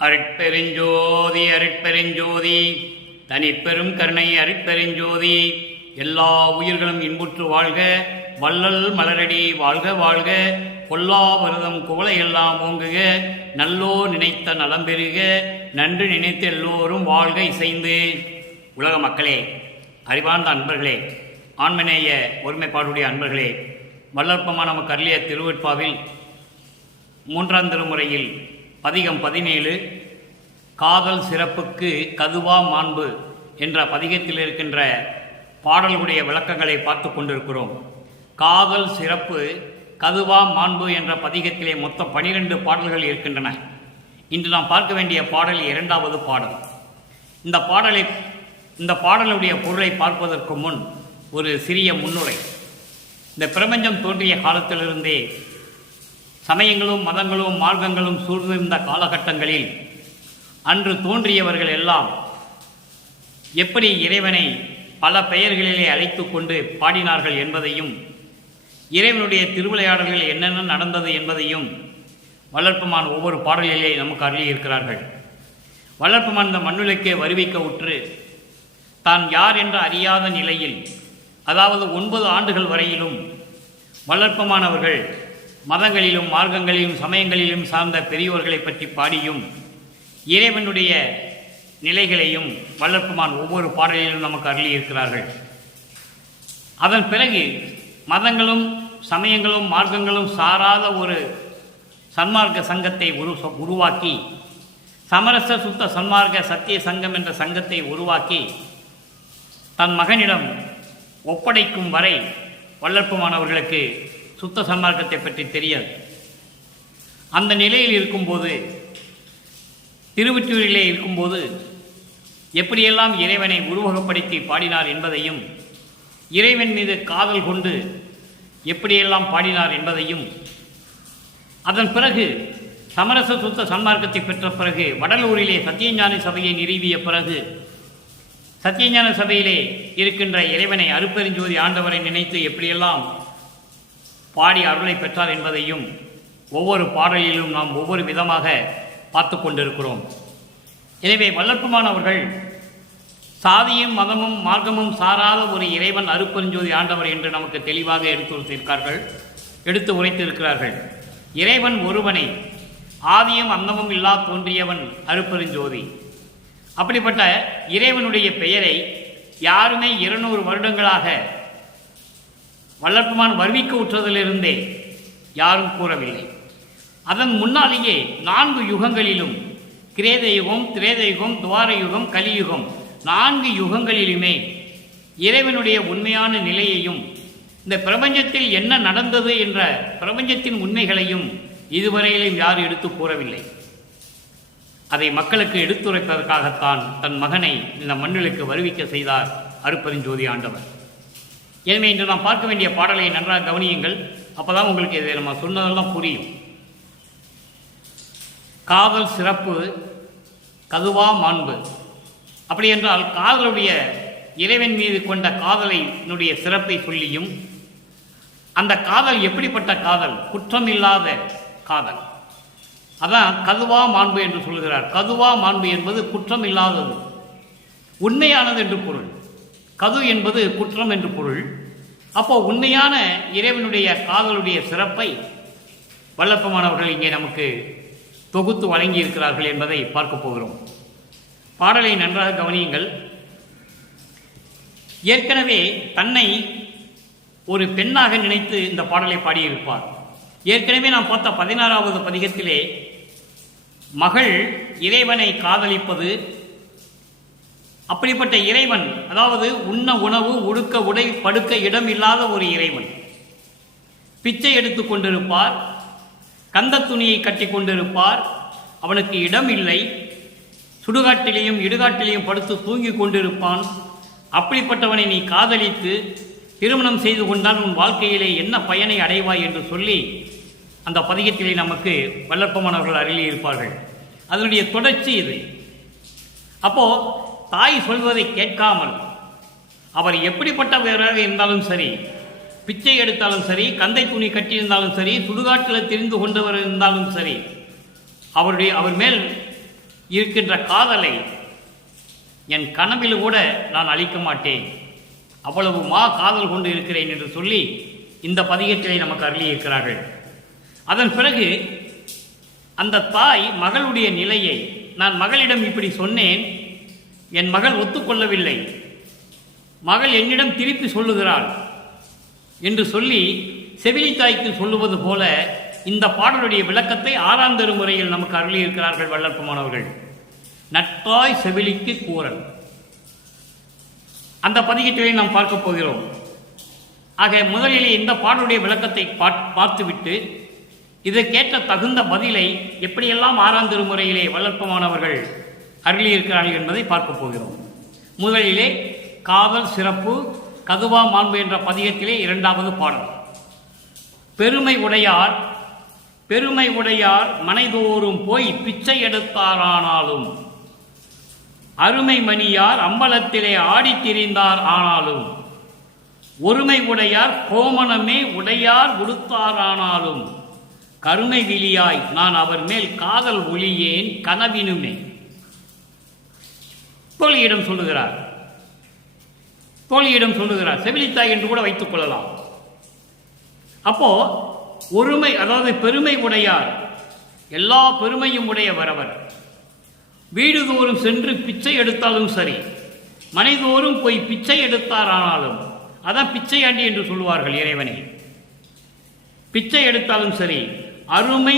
அருட்பெருஞ்சோதி அருட்பெருஞ்சோதி தனிப்பெரும் கருணை அருட்பெருஞ்சோதி. எல்லா உயிர்களும் இன்புற்று வாழ்க, வள்ளல் மலரடி வாழ்க வாழ்க, கொல்லா வருதம் குவளை எல்லாம் ஓங்குக, நல்லோ நினைத்த நலம் பெறுக, நன்று நினைத்து எல்லோரும் வாழ்க இசைந்து. உலக மக்களே, அறிவார்ந்த அன்பர்களே, ஆன்மநேய ஒருமைப்பாடுடைய அன்பர்களே, வல்லற்பமான நமக்கு அருளிய திருவெட்பாவில் 3ஆம் திருமுறையில் பதிகம் 17 காதல் சிறப்புக்கு கதுவா மாண்பு என்ற பதிகத்தில் இருக்கின்ற பாடல்களுடைய விளக்கங்களை பார்த்து கொண்டிருக்கிறோம். காதல் சிறப்பு கதுவா மாண்பு என்ற பதிகத்திலே மொத்தம் 12 பாடல்கள் இருக்கின்றன. இன்று நாம் பார்க்க வேண்டிய பாடல் 2வது பாடல். இந்த பாடலுடைய பொருளை பார்ப்பதற்கு முன் ஒரு சிறிய முன்னுரை. இந்த பிரபஞ்சம் தோன்றிய காலத்திலிருந்தே சமயங்களும் மதங்களும் மார்க்கங்களும் சூழ்ந்திருந்த காலகட்டங்களில் அன்று தோன்றியவர்கள் எல்லாம் எப்படி இறைவனை பல பெயர்களிலே அழைத்து கொண்டு பாடினார்கள் என்பதையும், இறைவனுடைய திருவிளையாடல்கள் என்னென்ன நடந்தது என்பதையும் வள்ளற்பெருமான் ஒவ்வொரு பாடலிலே நமக்கு அருளியிருக்கிறார்கள். வள்ளற்பெருமான் இந்த மண்ணுலக்கே வருவிக்க உற்று தான் யார் என்று அறியாத நிலையில், அதாவது 9 ஆண்டுகள் வரையிலும் வள்ளற்பெருமான் அவர்கள் மதங்களிலும் மார்க்கங்களிலும் சமயங்களிலும் சார்ந்த பெரியோர்களை பற்றி பாடியும் இறைவனுடைய நிலைகளையும் வள்ளற்பெருமான் ஒவ்வொரு பாடலிலும் நமக்கு அருளியிருக்கிறார்கள். அதன் பிறகு மதங்களும் சமயங்களும் மார்க்கங்களும் சாராத ஒரு சன்மார்க்க சங்கத்தை உருவாக்கி, சமரச சுத்த சன்மார்க்க சத்திய சங்கம் என்ற சங்கத்தை உருவாக்கி தன் மகனிடம் ஒப்படைக்கும் வரை வள்ளற்பெருமான் அவர்களுக்கு சுத்த சன்மார்க்கத்தை பற்றி தெரியாது. அந்த நிலையில் இருக்கும்போது, திருவொற்றியூரிலே இருக்கும்போது எப்படியெல்லாம் இறைவனை உருவகப்படுத்தி பாடினார் என்பதையும், இறைவன் மீது காதல் கொண்டு எப்படியெல்லாம் பாடினார் என்பதையும், அதன் பிறகு சமரச சுத்த சன்மார்க்கத்தை பெற்ற பிறகு வடலூரிலே சத்தியஞான சபையை நிறுவிய பிறகு சத்தியஞான சபையிலே இருக்கின்ற இறைவனை அருட்பெருஞ்சோதி ஆண்டவரை நினைத்து எப்படியெல்லாம் பாடி அருளை பெற்றார் என்பதையும் ஒவ்வொரு பாடலிலும் நாம் ஒவ்வொரு விதமாக பார்த்து கொண்டிருக்கிறோம். எனவே வள்ளற்பெருமான் அவர்கள் சாதியும் மதமும் மார்க்கமும் சாராத ஒரு இறைவன் அருட்பெருஞ்சோதி ஆண்டவர் என்று நமக்கு தெளிவாக எடுத்து உரைத்திருக்கிறார்கள். இறைவன் ஒருவனை, ஆதியும் அந்தமும் இல்லா தோன்றியவன் அருட்பெருஞ்சோதி. அப்படிப்பட்ட இறைவனுடைய பெயரை யாருமே 200 வருடங்களாக வள்ளற்பெருமான் வருவிக்க உற்றதிலிருந்தே யாரும் கூறவில்லை. அதன் முன்னாலேயே 4 யுகங்களிலும், கிரேத யுகம், திரேத யுகம், துவார யுகம், கலியுகம், 4 யுகங்களிலுமே இறைவனுடைய உண்மையான நிலையையும், இந்த பிரபஞ்சத்தில் என்ன நடந்தது என்ற பிரபஞ்சத்தின் உண்மைகளையும் இதுவரையிலும் யாரும் எடுத்து கூறவில்லை. அதை மக்களுக்கு எடுத்துரைப்பதற்காகத்தான் தன் மகனை இந்த மண்ணுக்கு வருவிக்க செய்தார் அருட்பெருஞ்சோதி ஆண்டவர். எனவே இன்று நாம் பார்க்க வேண்டிய பாடலை நன்றாக கவனியுங்கள். அப்போதான் உங்களுக்கு இதை நம்ம சொன்னதெல்லாம் புரியும். காதல் சிறப்பு கதுவா மாண்பு. அப்படி என்றால் காதலுடைய, இறைவன் மீது கொண்ட காதலினுடைய சிறப்பை சொல்லியும், அந்த காதல் எப்படிப்பட்ட காதல், குற்றமில்லாத காதல், அதான் கதுவா மாண்பு என்று சொல்கிறார். கதுவா மாண்பு என்பது குற்றம் இல்லாதது, உண்மையானது என்று பொருள். கது என்பது குற்றம் என்று பொருள். அப்போ உண்மையான இறைவனுடைய காதலுடைய சிறப்பை வள்ளற்பெருமான் அவர்கள் இங்கே நமக்கு தொகுத்து வழங்கியிருக்கிறார்கள் என்பதை பார்க்க போகிறோம். பாடலை நன்றாக கவனியுங்கள். ஏற்கனவே தன்னை ஒரு பெண்ணாக நினைத்து இந்த பாடலை பாடியிருப்பார். ஏற்கனவே நாம் பார்த்த 16வது பதிகத்திலே மகள் இறைவனை காதலிப்பது, அப்படிப்பட்ட இறைவன், அதாவது உண்ண உணவு, உடுக்க உடை, படுக்க இடம் இல்லாத ஒரு இறைவன், பிச்சை எடுத்து கொண்டிருப்பார், கந்த துணியை கட்டி கொண்டிருப்பார், அவனுக்கு இடம் இல்லை, சுடுகாட்டிலேயும் இடுகாட்டிலேயும் படுத்து தூங்கி கொண்டிருப்பான். அப்படிப்பட்டவனை நீ காதலித்து திருமணம் செய்து கொண்டால் உன் வாழ்க்கையிலே என்ன பயனை அடைவாய் என்று சொல்லி அந்த பதிகத்திலே நமக்கு வள்ளற்பெருமான் அவர்கள் அருளியிருப்பார்கள். அதனுடைய தொடர்ச்சி இது. அப்போ தாய் சொல்வதை கேட்காமல் அவர் எப்படிப்பட்டவராக இருந்தாலும் சரி, பிச்சை எடுத்தாலும் சரி, கந்தை துணி கட்டியிருந்தாலும் சரி, சுடுகாட்டில் தெரிந்து கொண்டவர் இருந்தாலும் சரி, அவர் மேல் இருக்கின்ற காதலை என் கனவில் கூட நான் அழிக்க மாட்டேன், அவ்வளவு காதல் கொண்டு இருக்கிறேன் என்று சொல்லி இந்த பதிகத்திலே நமக்கு அருளி இருக்கிறார்கள். அதன் பிறகு அந்த தாய் மகளுடைய நிலையை, நான் மகளிடம் இப்படி சொன்னேன், என் மகள் ஒத்துக்கொள்ளவில்லை, மகள் என்னிடம் திருப்பி சொல்லுகிறாள் என்று சொல்லி செவிலித்தாய்க்கு சொல்லுவது போல இந்த பாடலுடைய விளக்கத்தை 6ஆம் திருமுறையில் நமக்கு அருளி இருக்கிறார்கள் வள்ளற்பமானவர்கள். நட்பாய் செவிலிக்கு கூறல், அந்த பதிகத்திலே நாம் பார்க்க போகிறோம். ஆக முதலிலே இந்த பாடலுடைய விளக்கத்தை பார்த்துவிட்டு இதற்கேற்ற தகுந்த பதிலை எப்படியெல்லாம் 6ஆம் திருமுறையிலே வள்ளற்பமானவர்கள் அருளியிருக்கிறார்கள் என்பதை பார்க்க போகிறோம். முதலிலே காதல் சிறப்பு கதுவா மாண்பு என்ற பதிகத்திலே 2வது பாடல். பெருமை உடையார் மனைதோறும் போய் பிச்சை எடுத்தாரானாலும், அருமை மணியார் அம்பலத்திலே ஆடித் திரிந்தார் ஆனாலும், ஒருமை உடையார் கோமணமே உடையார் உடுத்தாரானாலும், கருணை விழியாய் நான் அவர் மேல் காதல் ஒளியேன் கனவினுமே. தோழியிடம் சொல்லுகிறார், செவிலித்தாய் என்று கூட வைத்துக் கொள்ளலாம். அப்போ ஒருமை, அதாவது பெருமை உடையார், எல்லா பெருமையும் உடையவர் அவர். வீடுதோறும் சென்று பிச்சை எடுத்தாலும் சரி, மனைதோறும் போய் பிச்சை எடுத்தார் ஆனாலும், அதான் பிச்சையாண்டி என்று சொல்லுவார்கள் இறைவனை. பிச்சை எடுத்தாலும் சரி, அருமை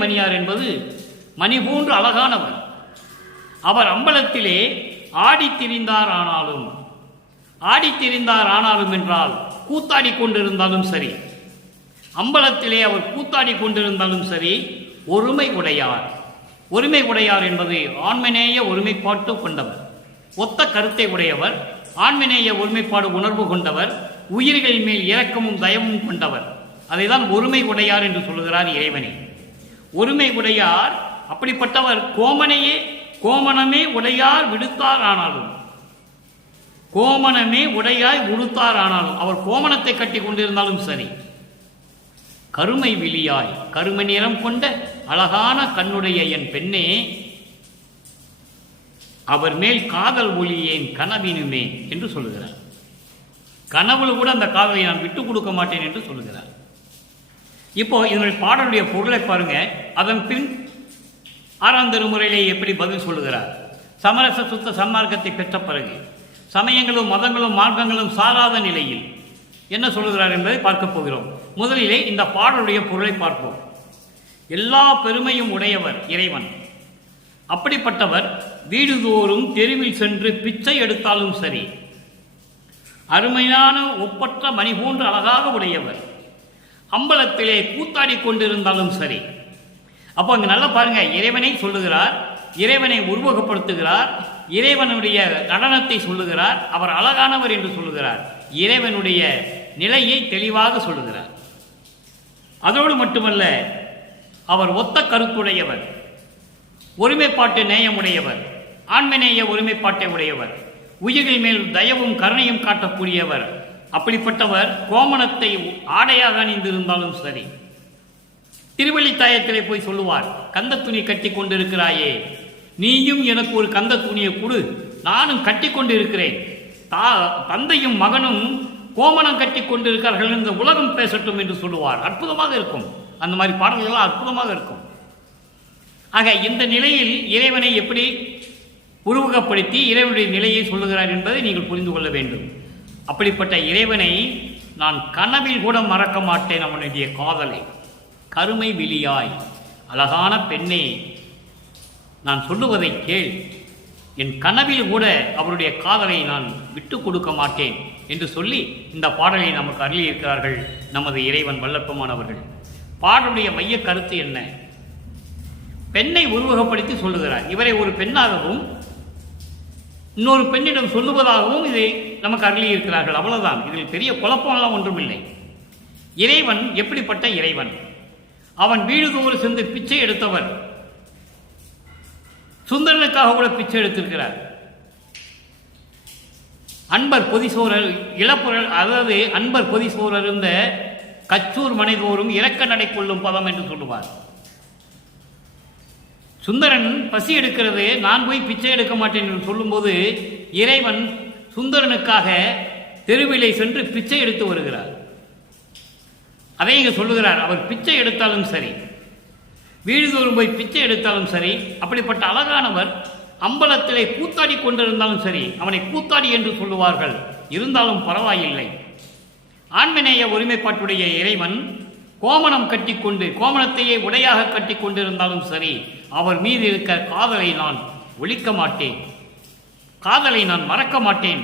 மணியார் என்பது மணி போன்று அழகானவர். அவர் அம்பலத்திலே ஆடித் திரிந்தார் ஆனாலும் என்றால் கூத்தாடி கொண்டிருந்தாலும் சரி, அம்பலத்திலே அவர் கூத்தாடி கொண்டிருந்தாலும் சரி, ஒருமை உடையார் என்பது ஆண்மநேய ஒருமைப்பாட்டு கொண்டவர், ஒத்த கருத்தை உடையவர், ஆண்மநேய ஒருமைப்பாடு உணர்வு கொண்டவர், உயிர்களின் மேல் இரக்கமும் தயமும் கொண்டவர். அதைதான் ஒருமை உடையார் என்று சொல்லுகிறார் இறைவனை. ஒருமை உடையார் அப்படிப்பட்டவர். கோமணமே உடையார் விடுத்தார் ஆனாலும், கோமணமே உடையாய் உடுத்தார் ஆனாலும், அவர் கோமணத்தை கட்டி கொண்டிருந்தாலும் சரி, கருமை விழியாய் கருமை நிறம் கொண்ட அழகான கண்ணுடைய என் பெண்ணே, அவர் மேல் காதல் ஒளியேன் கனவினுமே என்று சொல்லுகிறார். கனவுல கூட அந்த காதலை நான் விட்டுக் கொடுக்க மாட்டேன் என்று சொல்லுகிறார். இப்போ இதனுடைய பாடலுடைய பொருளை பாருங்க. அதன் பின் 6ஆம் திருமுறையிலே எப்படி பதில் சொல்லுகிறார். சமரச சுத்த சன்மார்க்கத்தை பெற்ற பிறகு சமயங்களும் மதங்களும் மார்க்கங்களும் சாராத நிலையில் என்ன சொல்லுகிறார் என்பதை பார்க்க போகிறோம். முதலிலே இந்த பாடலுடைய பொருளை பார்ப்போம். எல்லா பெருமையும் உடையவர் இறைவன். அப்படிப்பட்டவர் வீடுதோறும் தெருவில் சென்று பிச்சை எடுத்தாலும் சரி, அருமையான ஒப்பற்ற மணி போன்று அழகாக உடையவர், அம்பலத்திலே கூத்தாடி கொண்டிருந்தாலும் சரி. அப்போ அங்கே நல்லா பாருங்க, இறைவனை சொல்லுகிறார், இறைவனை உருவகப்படுத்துகிறார், இறைவனுடைய நடனத்தை சொல்லுகிறார், அவர் அழகானவர் என்று சொல்லுகிறார், இறைவனுடைய நிலையை தெளிவாக சொல்லுகிறார். அதோடு மட்டுமல்ல, அவர் ஒத்த கருத்துடையவர், ஒருமைப்பாட்டு நேயமுடையவர், ஆண்மநேய ஒருமைப்பாட்டை உடையவர், உயிர்கள் மேல் தயவும் கருணையும் காட்டக்கூடியவர். அப்படிப்பட்டவர் கோமணத்தை ஆடையாக அணிந்திருந்தாலும் சரி, திருவள்ளித்தாயத்திலே போய் சொல்லுவார், கந்த துணி கட்டி கொண்டிருக்கிறாயே, நீயும் எனக்கு ஒரு கந்த துணியை கொடு, நானும் கட்டி கொண்டு இருக்கிறேன், தந்தையும் மகனும் கோமணம் கட்டி கொண்டிருக்கிறார்கள், இந்த உலகம் பேசட்டும் என்று சொல்லுவார். அற்புதமாக இருக்கும். அந்த மாதிரி பாடல்கள்லாம் அற்புதமாக இருக்கும். ஆக இந்த நிலையில் இறைவனை எப்படி உருவகப்படுத்தி இறைவனுடைய நிலையை சொல்லுகிறார் என்பதை நீங்கள் புரிந்து கொள்ள வேண்டும். அப்படிப்பட்ட இறைவனை நான் கனவில் கூட மறக்க மாட்டேன். அவனுடைய காதலை, கருமை விழியாய் அழகான பெண்ணே, நான் சொல்லுவதை கேள், என் கனவில் கூட அவருடைய காதலை நான் விட்டு கொடுக்க மாட்டேன் என்று சொல்லி இந்த பாடலை நமக்கு அருளியிருக்கிறார்கள் நமது இறைவன் வல்லற்பமானவர்கள். பாடலுடைய மைய கருத்து என்ன? பெண்ணை உருவகப்படுத்தி சொல்லுகிறார். இவரை ஒரு பெண்ணாகவும் இன்னொரு பெண்ணிடம் சொல்லுவதாகவும் இதை நமக்கு அருளியிருக்கிறார்கள். அவ்வளவுதான். இதில் பெரிய குழப்பமெல்லாம் ஒன்றுமில்லை. இறைவன் எப்படிப்பட்ட இறைவன்? அவன் வீடுதோறு சென்று பிச்சை எடுத்தவர். சுந்தரனுக்காக கூட பிச்சை எடுத்திருக்கிறார். அன்பர் பொதிசோரர் இளப்புரல், அதாவது அன்பர் பொதிசோரர் இருந்த கச்சூர் மனைதோறும் இறக்க நடை கொள்ளும் பதம் என்று சொல்லுவார். சுந்தரன் பசி எடுக்கிறது, நான் போய் பிச்சை எடுக்க மாட்டேன் என்று சொல்லும்போது இறைவன் சுந்தரனுக்காக தெருவிலே சென்று பிச்சை எடுத்து வருகிறார். அதை இங்கே சொல்லுகிறார். அவர் பிச்சை எடுத்தாலும் சரி, வீடுதோறும் போய் பிச்சை எடுத்தாலும் சரி, அப்படிப்பட்ட அழகானவர் அம்பலத்திலே கூத்தாடி கொண்டிருந்தாலும் சரி, அவனை கூத்தாடி என்று சொல்லுவார்கள். இருந்தாலும் பரவாயில்லை. ஆண்மநேய ஒருமைப்பாட்டுடைய இறைவன் கோமணம் கட்டிக்கொண்டு, கோமணத்தையே உடையாக கட்டி கொண்டிருந்தாலும் சரி, அவர் மீது இருக்க காதலை நான் ஒழிக்க மாட்டேன், காதலை நான் மறக்க மாட்டேன்.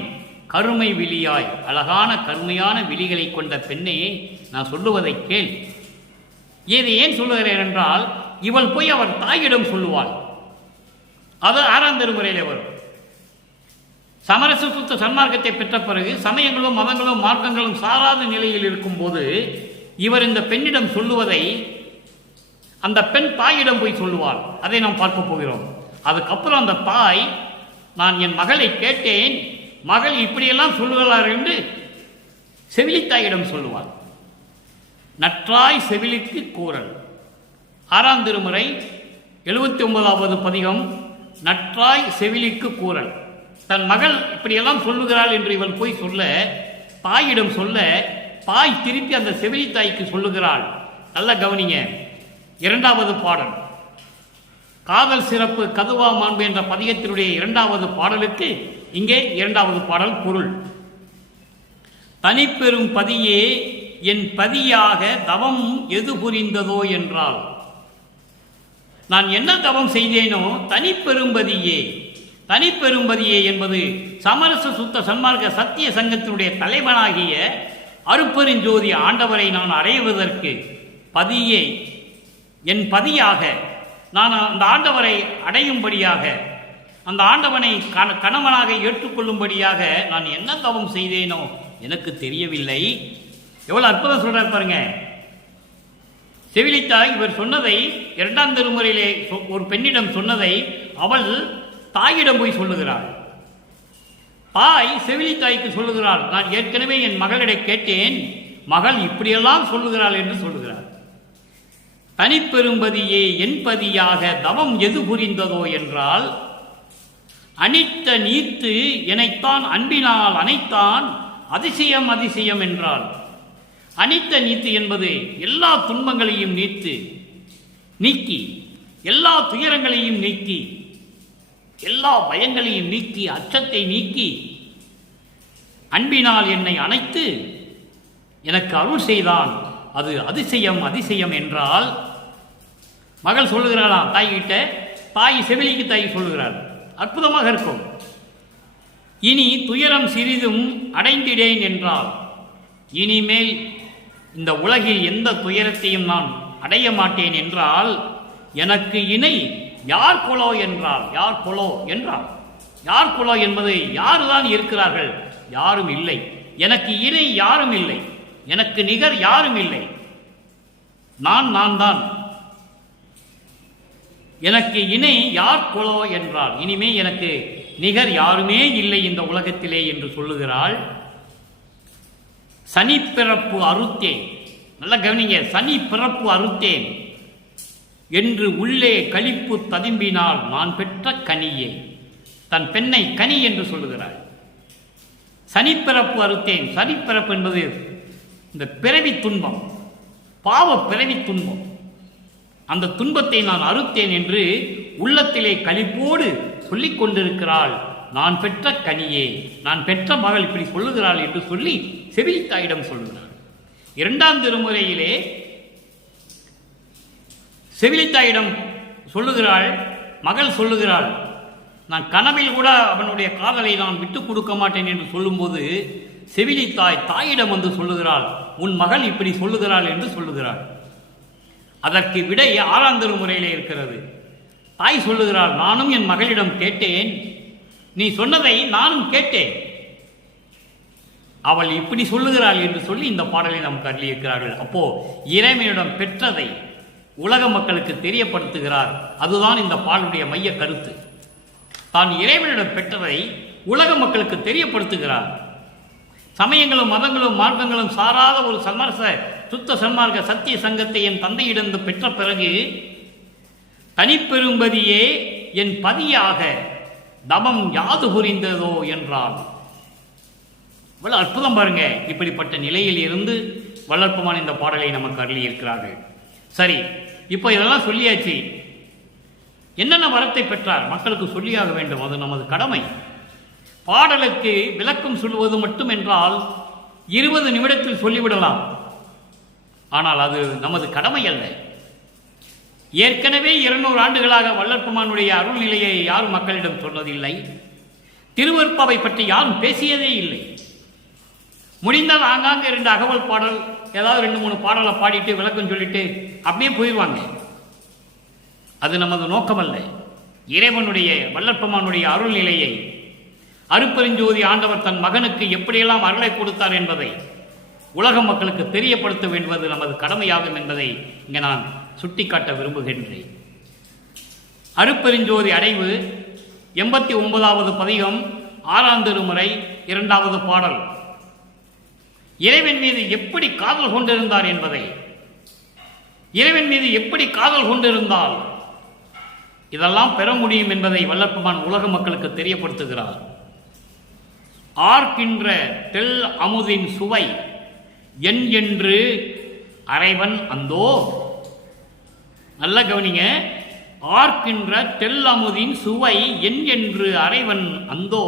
கருமை விழியாய், அழகான கருமையான விழிகளை கொண்ட பெண்ணே, நான் சொல்லுவதை கேள். இதை ஏன் சொல்லுகிறேன் என்றால், இவள் போய் அவர் தாயிடம் சொல்லுவாள். அது 6ஆம் திருமுறையிலே வரும். சமரச சுத்த சன்மார்க்கத்தை பெற்ற பிறகு சமயங்களும் மதங்களும் மார்க்கங்களும் சாராத நிலையில் இருக்கும் போது இவர் இந்த பெண்ணிடம் சொல்லுவதை அந்த பெண் தாயிடம் போய் சொல்லுவாள். அதை நாம் பார்க்க போகிறோம். அதுக்கப்புறம் அந்த தாய், நான் என் மகளை கேட்டேன், மகள் இப்படியெல்லாம் சொல்லுகிறார் என்று செவிலித்தாயிடம் சொல்லுவாள். நற்றாய் செவிலிக்கு கூறல். 6ஆம் திருமுறை 79வது பதிகம். நற்றாய் செவிலிக்கு கூறல். தன் மகள் இப்படியெல்லாம் சொல்லுகிறாள் என்று இவள் போய் சொல்ல, தாயிடம் சொல்ல, தாய் திருப்பி அந்த செவிலி தாய்க்கு சொல்லுகிறாள். நல்ல கவனிங்க. 2வது பாடல், காதல் சிறப்பு கதுவா மாண்பு என்ற பதிகத்தினுடைய 2வது பாடலுக்கு இங்கே 2வது பாடல் பொருள். தனிப்பெரும் பதியே என் பதியாக தவம் எது புரிந்ததோ என்றால், நான் என்ன தவம் செய்தேனோ தனிப்பெரும்பதியே. தனிப்பெரும்பதியே என்பது சமரச சுத்த சன்மார்க்க சத்திய சங்கத்தினுடைய தலைவனாகிய அருட்பெருஞ்சோதி ஆண்டவரை நான் அடைவதற்கு பதியே, என் பதியாக, நான் அந்த ஆண்டவரை அடையும்படியாக, அந்த ஆண்டவனை கணவனாக ஏற்றுக்கொள்ளும்படியாக நான் என்ன தவம் செய்தேனோ எனக்கு தெரியவில்லை. எவ்வளவு அற்புதம் சொல்றார் பாருங்க. செவிலித்தாய் இவர் சொன்னதை 2ஆம் திருமுறையிலே ஒரு பெண்ணிடம் சொன்னதை அவள் தாயிடம் போய் சொல்லுகிறாள். தாய் செவிலித்தாய்க்கு சொல்லுகிறாள், நான் ஏற்கனவே என் மகளிடம் கேட்டேன், மகள் இப்படியெல்லாம் சொல்லுகிறாள் என்று சொல்லுகிறாள். தனிப்பெரும்பதியே என் பதியாக தவம் எது புரிந்ததோ என்றால், அனித்த நீத்து எனைத்தான் அன்பினால் அனைத்தான் அதிசயம் அதிசயம் என்றால், அனித்த நீத்து என்பது எல்லா துன்பங்களையும் நீக்கி, எல்லா துயரங்களையும் நீக்கி, எல்லா பயங்களையும் நீக்கி, அச்சத்தை நீக்கி, அன்பினால் என்னை அணைத்து எனக்கு அருள் செய்தான், அது அதிசயம் அதிசயம் என்றால், மகள் சொல்லுகிறாளாம் தாய்கிட்ட, தாய் செவிலிக்கு தாய் சொல்லுகிறாள். அற்புதமாக இருக்கும். இனி துயரம் சிறிதும் அடைந்திடேன் என்றால், இனிமேல் இந்த உலகில் எந்த துயரத்தையும் நான் அடைய மாட்டேன் என்றால், எனக்கு இணை யார் கொலோ என்றால், யார் கொலோ என்றால், யார் கொலோ என்பது யாருதான் இருக்கிறார்கள்? யாரும் இல்லை. எனக்கு இணை யாரும் இல்லை, எனக்கு நிகர் யாரும் இல்லை, நான் தான். எனக்கு இணை யார் கொலோ என்றால், இனிமே எனக்கு நிகர் யாருமே இல்லை இந்த உலகத்திலே என்று சொல்லுகிறாள். சனி பிறப்பு அறுத்தேன், நல்ல கவனிங்க, சனி பிறப்பு அறுத்தேன் என்று உள்ளே களிப்பு ததும்பினால் நான் பெற்ற கனியே. தன் பெண்ணை கனி என்று சொல்லுகிறாள். சனிப்பிறப்பு அறுத்தேன். சனிப்பிறப்பு என்பது இந்த பிறவி துன்பம், பாவ பிறவி துன்பம். அந்த துன்பத்தை நான் அறுத்தேன் என்று உள்ளத்திலே களிப்போடு சொல்லிக் கொண்டிருக்கிறாள். நான் பெற்ற கனியே, நான் பெற்ற மகள் இப்படி சொல்லுகிறாள் என்று சொல்லி செவிலித்தாயிடம் சொல்லுகிறாள். 2ஆம் திருமுறையிலே செவிலித்தாயிடம் சொல்லுகிறாள், மகள் சொல்லுகிறாள், நான் கனவில் கூட அவனுடைய காதலை நான் விட்டுக் கொடுக்க மாட்டேன் என்று சொல்லும்போது செவிலித்தாய் தாயிடம் வந்து சொல்லுகிறாள், உன் மகள் இப்படி சொல்லுகிறாள் என்று சொல்லுகிறாள். அதற்கு விடை 6ஆம் திருமுறையிலே இருக்கிறது. தாய் சொல்லுகிறாள், நானும் என் மகளிடம் கேட்டேன், நீ சொன்னதை நானும் கேட்டேன், அவள் இப்படி சொல்லுகிறாள் என்று சொல்லி இந்த பாடலை நமக்கு அருளியிருக்கிறார்கள். அப்போ இறைவனிடம் பெற்றதை உலக மக்களுக்கு தெரியப்படுத்துகிறார். அதுதான் இந்த பாடலுடைய மைய கருத்து. தான் இறைவனிடம் பெற்றதை உலக மக்களுக்கு தெரியப்படுத்துகிறார். சமயங்களும் மதங்களும் மார்க்கங்களும் சாராத ஒரு சமரச சுத்த சன்மார்க்க சத்திய சங்கத்தை என் தந்தையிடம் பெற்ற பிறகு தனிப்பெரும்பதியே என் பதியாக தமம் யாது புரிந்ததோ என்றால். இவ்வளவு அற்புதம் பாருங்க. இப்படிப்பட்ட நிலையில் இருந்து வள்ளற்பெருமான் இந்த பாடலை நமக்கு அருளி இருக்கிறார்கள். சரி, இப்போ இதெல்லாம் சொல்லியாச்சு. என்னென்ன வரத்தை பெற்றார் மக்களுக்கு சொல்லியாக வேண்டும், அது நமது கடமை. பாடலுக்கு விளக்கம் சொல்வது மட்டும் என்றால் 20 நிமிடத்தில் சொல்லிவிடலாம். ஆனால் அது நமது கடமை அல்ல. ஏற்கனவே 200 ஆண்டுகளாக வள்ளற்பெருமானுடைய அருள் நிலையை யாரும் மக்களிடம் சொன்னதில்லை. திருவருட்பாவை பற்றி யாரும் பேசியதே இல்லை. முடிந்தால் ஆங்காங்க 2 அகவல் பாடல், ஏதாவது 2-3 பாடலை பாடிட்டு விளக்கம் சொல்லிட்டு அப்படியே போயிடுவாங்க. அது நமது நோக்கமல்ல. இறைவனுடைய வள்ளற்பெருமானுடைய அருள் நிலையை, அருட்பெருஞ்சோதி ஆண்டவர் தன் மகனுக்கு எப்படியெல்லாம் அருளை கொடுத்தார் என்பதை உலக மக்களுக்கு தெரியப்படுத்த வேண்டுவது நமது கடமையாகும் என்பதை இங்கே நான் சுட்டிக்காட்ட விரும்புகின்றேன். அருட்பெருஞ்சோதி அடைவு 89வது பதிகம் 6ஆம் திருமுறை 2வது பாடல். இறைவன் மீது எப்படி காதல் கொண்டிருந்தார் என்பதை, இறைவன் மீது எப்படி காதல் கொண்டிருந்தால் இதெல்லாம் பெற முடியும் என்பதை வள்ளற்பெருமான் உலக மக்களுக்கு தெரியப்படுத்துகிறார். ஆர்க்கின்ற தெள் அமுதின் சுவை என் என்று அறைவன் அந்தோ. நல்ல கவனிங்க. ஆர்க்கின்ற தெள் அமுதின் சுவை என் என்று அறைவன் அந்தோ.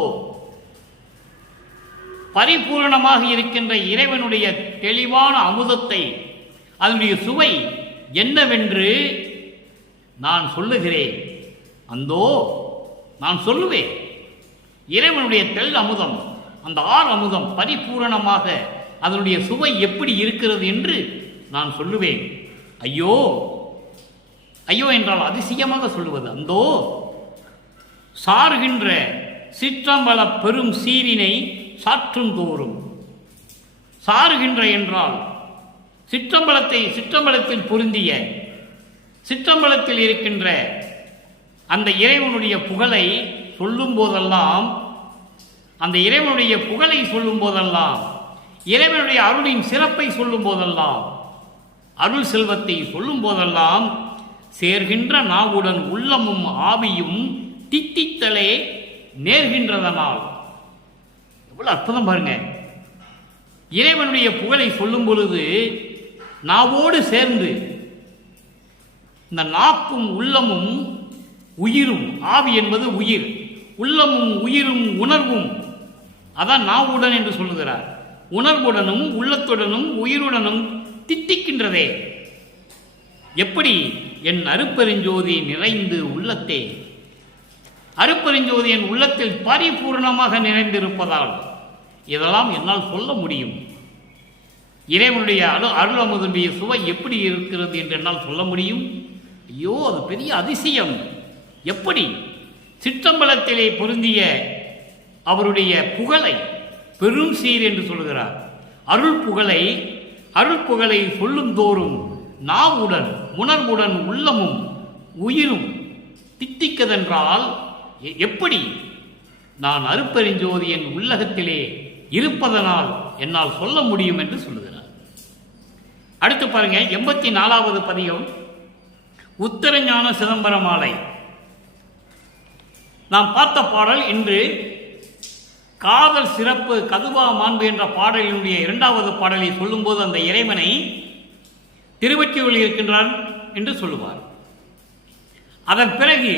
பரிபூரணமாக இருக்கின்ற இறைவனுடைய தெளிவான அமுதத்தை, அதனுடைய சுவை என்னவென்று நான் சொல்லுகிறேன். அந்தோ, நான் சொல்லுவேன். இறைவனுடைய தெள் அமுதம், அந்த ஆர் அமுதம் பரிபூரணமாக அதனுடைய சுவை எப்படி இருக்கிறது என்று நான் சொல்லுவேன். ஐயோ, ஐயோ என்றால் அதிசயமாக சொல்லுவது. அந்தோ சார்கின்ற சிற்றம்பல பெரும் சீரினை சாற்றும் தோறும். சாருகின்ற என்றால் சிற்றம்பலத்தில் பொருந்திய, சிற்றம்பலத்தில் இருக்கின்ற அந்த இறைவனுடைய புகழை சொல்லும் போதெல்லாம், அந்த இறைவனுடைய புகழை சொல்லும் போதெல்லாம், இறைவனுடைய அருளின் சிறப்பை சொல்லும் போதெல்லாம், அருள் செல்வத்தை சொல்லும் போதெல்லாம் சேர்கின்ற நாவுடன் உள்ளமும் ஆவியும் தித்தித்தலே நேர்கின்றதனால். எவ்வளவு அற்புதம் பாருங்க. இறைவனுடைய புகழை சொல்லும் பொழுது நாவோடு சேர்ந்து இந்த நாக்கும் உள்ளமும் உயிரும், ஆவி என்பது உயிர், உள்ளமும் உயிரும் உணர்வும், அதான் நாவுடன் என்று சொல்லுகிறார். உணர்வுடனும் உள்ளத்துடனும் உயிருடனும் தித்திக்கின்றதே. எப்படி? என் அருட்பெருஞ்சோதி நிறைந்து உள்ளத்தே. அருட்பெருஞ்சோதி என் உள்ளத்தில் பரிபூர்ணமாக நிறைந்திருப்பதால் இதெல்லாம் என்னால் சொல்ல முடியும். இறைவனுடைய அருள் அமுதனுடைய சுவை எப்படி இருக்கிறது என்று என்னால் சொல்ல முடியும். ஐயோ, அது பெரிய அதிசயம். எப்படி? சிற்றம்பலத்திலே பொருந்திய அவருடைய புகழை பெரும் சீர் என்று சொல்கிறார். அருள் புகழை சொல்லும் தோறும் நாவுடன் உணர்வுடன் உள்ளமும் உயிரும் தித்திக்கதென்றால் எப்படி? நான் அருட்பெருஞ்சோதியின் உள்ளகத்திலே இருப்பதனால் என்னால் சொல்ல முடியும் என்று சொல்லுகிறார். அடுத்து பாருங்க, 84வது பதிகம் உத்தரஞான சிதம்பர மாலை. நாம் பார்த்த பாடல் இன்று காதல் சிறப்பு கதுவா மாண்பு என்ற பாடலினுடைய 2வது பாடலை சொல்லும்போது அந்த இறைவனை திருவொற்றியூரில் இருக்கின்றான் என்று சொல்லுவார். அதன் பிறகு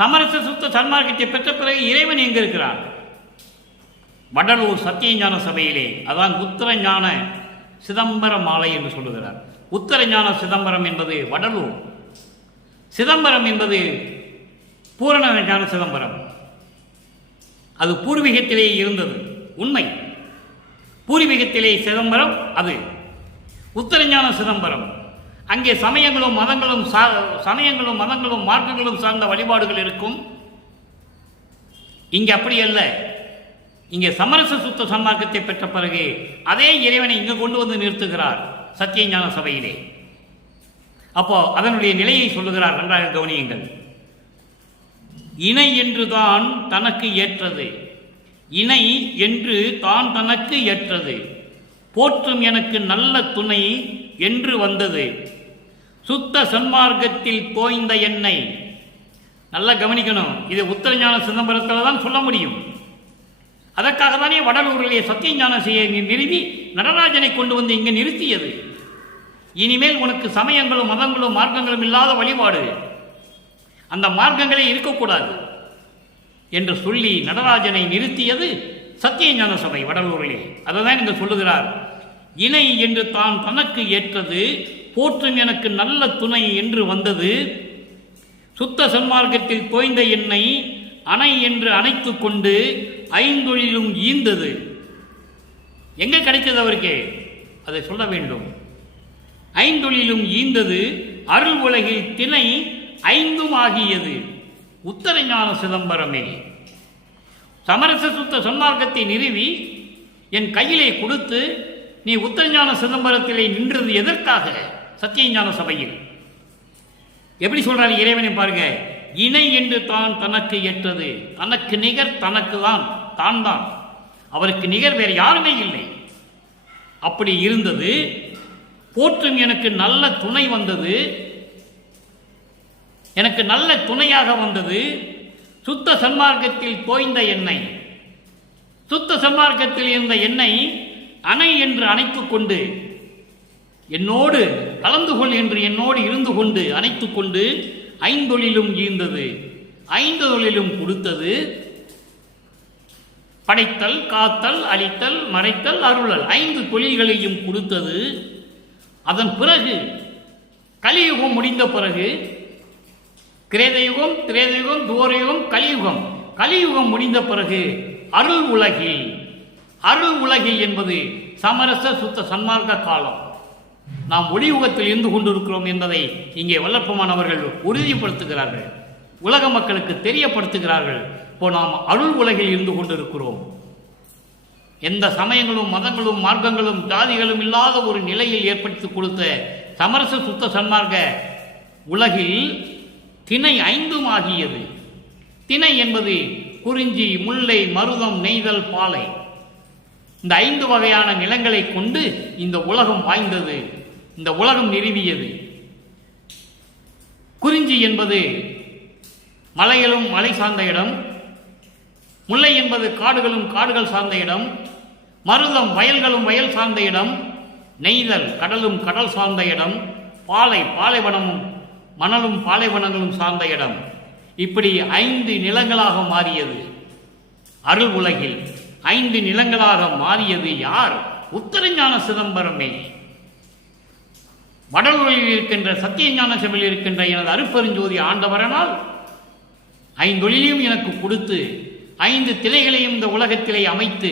சமரச சுத்த சன்மார்க்கத்தை பெற்ற பிறகு இறைவன் எங்க இருக்கிறார்? வடலூர் சத்தியஞான சபையிலே. அதான் உத்தரஞான சிதம்பர மாலை என்று சொல்லுகிறார். உத்தரஞான சிதம்பரம் என்பது வடலூர், சிதம்பரம் என்பது பூரண ஞான சிதம்பரம். அது பூர்வீகத்திலே இருந்தது, உண்மை. பூர்வீகத்திலே சிதம்பரம் அது. உத்தரஞான சிதம்பரம் அங்கே சமயங்களும் மதங்களும் மார்க்கங்களும் சார்ந்த வழிபாடுகள் இருக்கும். இங்கே அப்படி அல்ல. இங்கே சமரச சுத்த சன்மார்க்கத்தை பெற்ற பிறகு அதே இறைவனை இங்கு கொண்டு வந்து நிறுத்துகிறார் சத்தியஞான சபையிலே. அப்போ அதனுடைய நிலையை சொல்லுகிறார். நன்றாக கவனியுங்கள். இணை என்று தான் தனக்கு ஏற்றது, இணை என்று தான் தனக்கு ஏற்றது, போற்றும் எனக்கு நல்ல துணை என்று வந்தது, சுத்த சன்மார்க்கத்தில் தோய்ந்த எண்ணெய். நல்லா கவனிக்கணும், இது உத்தரஞான சிதம்பரத்தில் தான் சொல்ல முடியும். அதற்காக தானே வடலூரிலே சத்தியஞான செய்ய நிறுவி நடராஜனை கொண்டு வந்து இங்கே நிறுத்தியது. இனிமேல் உனக்கு சமயங்களும் மதங்களும் மார்க்கங்களும் இல்லாத வழிபாடு, அந்த மார்க்கங்களே இருக்கக்கூடாது என்று சொல்லி நடராஜனை நிறுத்தியது சத்தியஞான சபை வடலூரிலே. அதை தான் இங்கே சொல்லுகிறார். இணை என்று தான் தனக்கு ஏற்றது, போற்றும் எனக்கு நல்ல துணை என்று வந்தது. சுத்த சன்மார்க்கத்தில் தோய்ந்த என்னை அணை என்று அணைத்து கொண்டு ஐந்தொழிலும் ஈந்தது. எங்கே கிடைத்தது அவருக்கு? அதை சொல்ல வேண்டும். ஐந்தொழிலும் ஈந்தது, அருள் உலகில் திணை ஐந்தும் ஆகியது. உத்தரஞான சிதம்பரமே, சமரச சுத்த சன்மார்க்கத்தை நிறுவி என் கையிலே கொடுத்து நீ உத்தரஞான சிதம்பரத்திலே நின்றது எதற்காக? சத்தியஞான சபையில் எப்படி சொல்றாரு இறைவனை பாருங்க. இணை என்று தான் தனக்கு ஏற்றது, தனக்கு நிகர் தனக்கு தான், தான் தான், அவருக்கு நிகர் வேறு யாருமே இல்லை. அப்படி இருந்தது. போற்றும் எனக்கு நல்ல துணை வந்தது, எனக்கு நல்ல துணையாக வந்தது. சுத்த சன்மார்க்கத்தில் தோய்ந்த எண்ணெய், சுத்த சன்மார்க்கத்தில் இருந்த எண்ணெய் அணை என்று அணைத்து கொண்டு என்னோடு கலந்து கொள் என்று என்னோடு இருந்து கொண்டு அணைத்து கொண்டு ஐந்தொழிலும் ஈந்தது, ஐந்து தொழிலும் கொடுத்தது. படைத்தல், காத்தல், அழித்தல், மறைத்தல், அருளல், ஐந்து தொழில்களையும் கொடுத்தது. அதன் பிறகு கலியுகம் முடிந்த பிறகு, கிரேதயுகம், திரேதயுகம், துவோரயுகம், கலியுகம், கலியுகம் முடிந்த பிறகு அருள் உலகில், அருள் உலகில் என்பது சமரச சுத்த சன்மார்க்க காலம். நாம் ஒளியுகத்தில் இருந்து கொண்டிருக்கிறோம் என்பதை இங்கே வல்லப்பமானவர்கள் உறுதிப்படுத்துகிறார்கள், உலக மக்களுக்கு தெரியப்படுத்துகிறார்கள். இப்போ நாம் அருள் உலகில் இருந்து கொண்டிருக்கிறோம். எந்த சமயங்களும் மதங்களும் மார்க்கங்களும் ஜாதிகளும் இல்லாத ஒரு நிலையில் ஏற்படுத்தி கொடுத்த சமரச சுத்த சன்மார்க்க உலகில் திணை ஐந்தும் ஆகியது. திணை என்பது குறிஞ்சி, முல்லை, மருதம், நெய்தல், பாலை. இந்த ஐந்து வகையான நிலங்களை கொண்டு இந்த உலகம் வாய்ந்தது, இந்த உலகம் நிறுவியது. குறிஞ்சி என்பது மலைகளும் மலை சார்ந்த இடம், முல்லை என்பது காடுகளும் காடுகள் சார்ந்த இடம், மருதம் வயல்களும் வயல் சார்ந்த இடம், நெய்தல் கடலும் கடல் சார்ந்த இடம், பாலை பாலைவனமும் மணலும் பாலைவனங்களும் சார்ந்த இடம். இப்படி ஐந்து நிலங்களாக மாறியது அருள் உலகில். ஐந்து நிலங்களாக மாறியது யார்? உத்தரஞான சிதம்பரமே. வடலூரில் இருக்கின்ற சத்தியஞான சபையில் இருக்கின்ற எனது அருட்பெருஞ்சோதி ஆண்டவரனால் ஐந்தொழிலையும் எனக்கு கொடுத்து ஐந்து திணைகளையும் இந்த உலகத்திலே அமைத்து,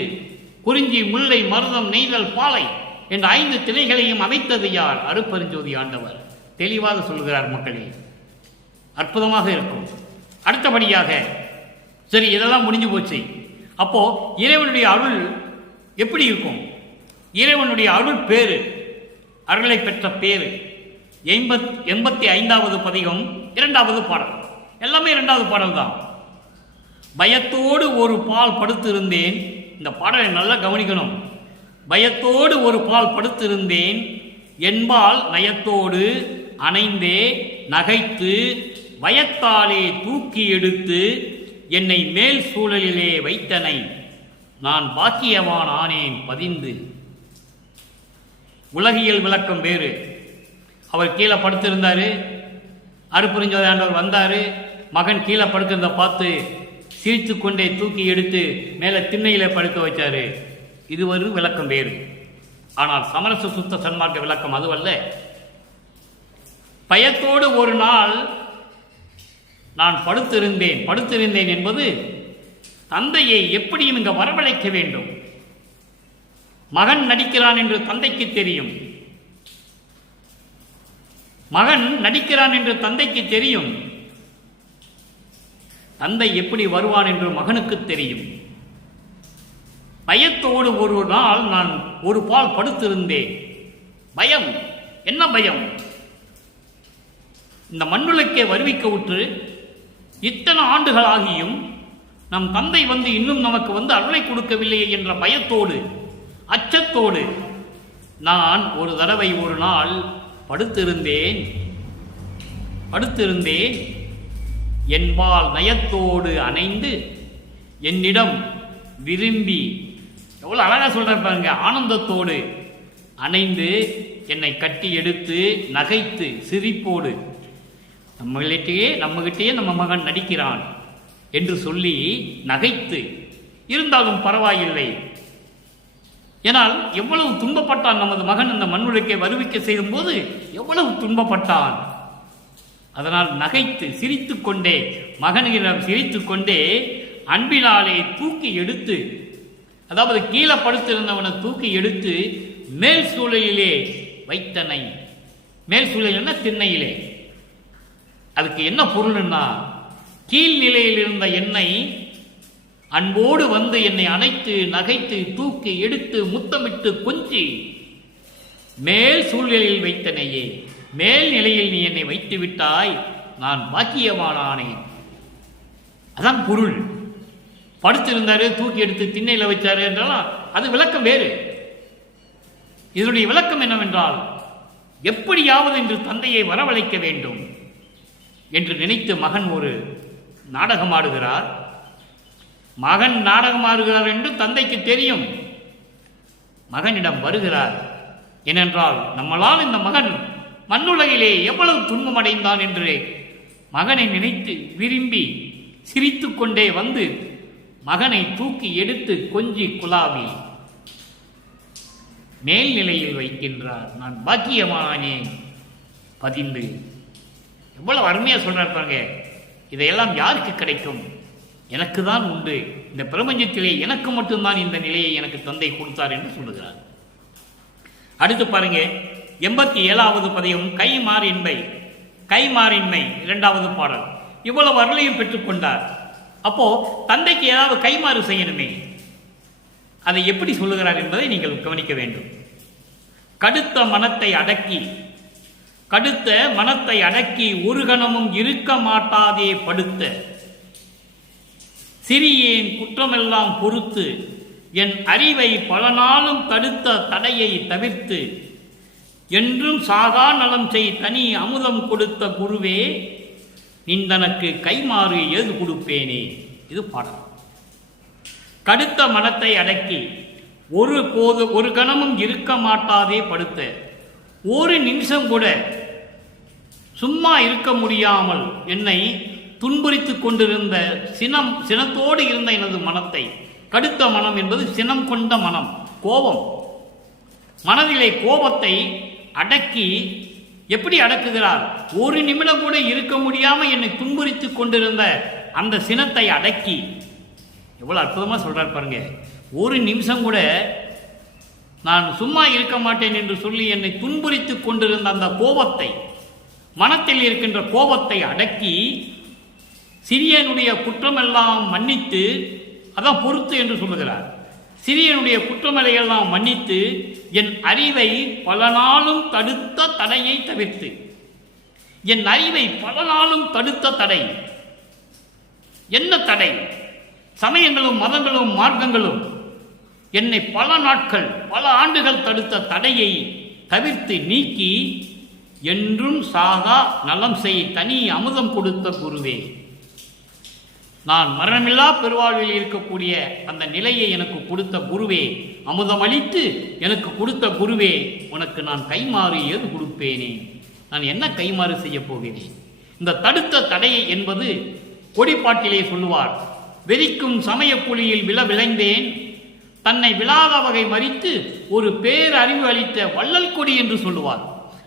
குறிஞ்சி, முல்லை, மருதம், நெய்தல், பாலை என்ற ஐந்து திணைகளையும் அமைத்தது யார்? அருட்பெருஞ்சோதி ஆண்டவர். தெளிவாக சொல்கிறார் மக்களே, அற்புதமாக இருக்கும். அடுத்தபடியாக சரி, இதெல்லாம் முடிஞ்சு போச்சு. அப்போ இறைவனுடைய அருள் எப்படி இருக்கும்? இறைவனுடைய அருள் பேரு, அருளை பெற்ற பேரு 85வது பதிகம், 2வது பாடல். எல்லாமே 2வது பாடல் தான். பயத்தோடு ஒரு பால் படுத்திருந்தேன். இந்த பாடலை நல்லா கவனிக்கணும். பயத்தோடு ஒரு பால் படுத்திருந்தேன், என்பால் நயத்தோடு அணைந்தே நகைத்து பயத்தாலே தூக்கி எடுத்து என்னை மேல் சூழலிலே வைத்தனை, நான் பாக்கியவான் ஆனேன் பதிந்து. உலகியல் விளக்கம் வேறு. அவர் கீழே படுத்திருந்தாரு, அருட்பெருஞ்சோதி ஆண்டவர் வந்தாரு, மகன் கீழே படுத்திருந்த பார்த்து சிரித்து கொண்டே தூக்கி எடுத்து மேலே திண்ணையில படுக்க வச்சாரு. இது ஒரு விளக்கம் வேறு. ஆனால் சமரச சுத்த சன்மார்க்க விளக்கம் அதுவல்ல. பயத்தோடு ஒரு நாள் நான் படுத்திருந்தேன் என்பது தந்தையை எப்படியும் இங்கு வரவழைக்க வேண்டும். மகன் நடிக்கிறான் என்று தந்தைக்கு தெரியும், மகன் நடிக்கிறான் என்று தந்தைக்கு தெரியும், தந்தை எப்படி வருவான் என்று மகனுக்கு தெரியும். பயத்தோடு ஒரு நாள் நான் ஒரு பால் படுத்திருந்தேன். பயம், என்ன பயம்? இந்த மண்ணுலக்கே வருவிக்க உற்று இத்தனை ஆண்டுகள் ஆகியும் நம் தந்தை வந்து இன்னும் நமக்கு வந்து அருளை கொடுக்கவில்லையே என்ற பயத்தோடு, அச்சத்தோடு நான் ஒரு தடவை ஒரு நாள் படுத்திருந்தேன். படுத்திருந்தேன். என்பால் நயத்தோடு அணைந்து என்னிடம் விரும்பி, எவ்வளோ அழகாக சொல்கிற பாருங்க, ஆனந்தத்தோடு அணைந்து என்னை கட்டி எடுத்து நகைத்து சிரிப்போடு நம்மகிட்டேயே நம்ம மகன் நடிக்கிறான் என்று சொல்லி நகைத்து, இருந்தாலும் பரவாயில்லை. ஏனால் எவ்வளவு துன்பப்பட்டான் நமது மகன் இந்த மண்ணுலகை வருவிக்க செய்யும் போது எவ்வளவு துன்பப்பட்டான். அதனால் நகைத்து சிரித்து கொண்டே, மகனிடம் சிரித்து கொண்டே அன்பினாலே தூக்கி எடுத்து, அதாவது கீழே படுத்திருந்தவனை தூக்கி எடுத்து மேல் சூழலிலே வைத்தனை. மேல் சூழல்னா திண்ணையிலே. அதுக்கு என்ன பொருள்னா, கீழ்நிலையில் இருந்த என்னை அன்போடு வந்து என்னை அணைத்து நகைத்து தூக்கி எடுத்து முத்தமிட்டு கொஞ்சி மேல் சூழலில் வைத்தனையே, மேல் நிலையில் நீ என்னை வைத்து விட்டாய், நான் பாக்கியமானானேன். அதான் பொருள். படுத்திருந்தாரு, தூக்கி எடுத்து திண்ணையில் வச்சாரு என்றாலும் அது விளக்கம் வேறு. இதனுடைய விளக்கம் என்னவென்றால், எப்படியாவது என்று தந்தையை வரவழைக்க வேண்டும் என்று நினைத்து மகன் ஒரு நாடகம் ஆடுகிறார். மகன் நாடகம் ஆடுகிறார் என்று தந்தைக்கு தெரியும். மகனிடம் வருகிறார். ஏனென்றால் நம்மளால் இந்த மகன் மண்ணுலகிலே எவ்வளவு துன்பம் அடைந்தான் என்று மகனை நினைத்து விரும்பி சிரித்து கொண்டே வந்து மகனை தூக்கி எடுத்து கொஞ்சி குலாவி மேல்நிலையில் வைக்கின்றார். நான் பாக்கியமானேன் பதிந்து. எவ்வளவு அருமையா சொல்றார் பாருங்க. இதையெல்லாம் யாருக்கு கிடைக்கும்? எனக்கு தான் உண்டு. இந்த பிரபஞ்சத்திலே எனக்கு மட்டும்தான் இந்த நிலையை எனக்கு தந்தை கொடுத்தார் என்று சொல்லுகிறார். அடுத்து பாருங்க, 87வது பதியம் கைமாறின்மை 2வது பாடல். இவ்வளவு அருளையும் பெற்றுக்கொண்டார். அப்போ தந்தைக்கு ஏதாவது கைமாறு செய்யணுமே, அதை எப்படி சொல்லுகிறார் என்பதை நீங்கள் கவனிக்க வேண்டும். கடுத்த மனத்தை அடக்கி ஒரு கணமும் இருக்க மாட்டாதே படுத்த சிறியேன் குற்றமெல்லாம் பொறுத்து என் அறிவை பல நாளும் தடுத்த தடையை தவிர்த்து என்றும் சாகா நலம் செய் தனி அமுதம் கொடுத்த குருவே நிந்தனக்கு கைமாறு ஏது கொடுப்பேனே. இது பாடல். கடுத்த மனத்தை அடக்கி ஒரு கணமும் இருக்க மாட்டாதே படுத்த, ஒரு நிமிஷம் கூட சும்மா இருக்க முடியாமல் என்னை துன்புறுத்திக் கொண்டிருந்த சினத்தோடு இருந்த எனது மனத்தை, கடுத்த மனம் என்பது சினம் கொண்ட மனம், கோபம். மனதிலே கோபத்தை அடக்கி எப்படி அடக்குகிறார்? ஒரு நிமிடம் கூட இருக்க முடியாமல் என்னை துன்புறுத்திக் கொண்டிருந்த அந்த சினத்தை அடக்கி, எவ்வளவு அற்புதமா சொல்றார் பாருங்க. ஒரு நிமிஷம் கூட நான் சும்மா இருக்க மாட்டேன் என்று சொல்லி என்னை துன்புறுத்திக் கொண்டிருந்த அந்த கோபத்தை, மனத்தில் இருக்கின்ற கோபத்தை அடக்கி சிறியனுடைய குற்றமெல்லாம் மன்னித்து, அதான் பொறுத்து என்று சொல்லுகிறார். சிறியனுடைய குற்றமெல்லாம் மன்னித்து என் அறிவை பல நாளும் தடுத்த தடையை தவிர்த்து, என் அறிவை பல நாளும் தடுத்த தடை என்ன தடை? சமயங்களும் மதங்களும் மார்க்கங்களும் என்னை பல நாட்கள் பல ஆண்டுகள் தடுத்த தடையை தவிர்த்து நீக்கி என்றும் சாகா நலம் செய் தனி அமுதம் கொடுத்த குருவே, நான் மரணமில்லா பெருவாழ்வில் இருக்கக்கூடிய அந்த நிலையை எனக்கு கொடுத்த குருவே, அமுதம் அளித்து எனக்கு கொடுத்த குருவே, உனக்கு நான் கைமாறு ஏது கொடுப்பேனே? நான் என்ன கைமாறு செய்ய போகிறேன்? இந்த தடுத்த தடையை என்பது கொடிப்பாட்டிலே சொல்லுவார். வெறிக்கும் சமய புலியில் விளைந்தேன், தன்னை விழாத வகை மறித்து ஒரு பேரறிவு அளித்த வள்ளல் கொடி என்று சொல்லுவார்.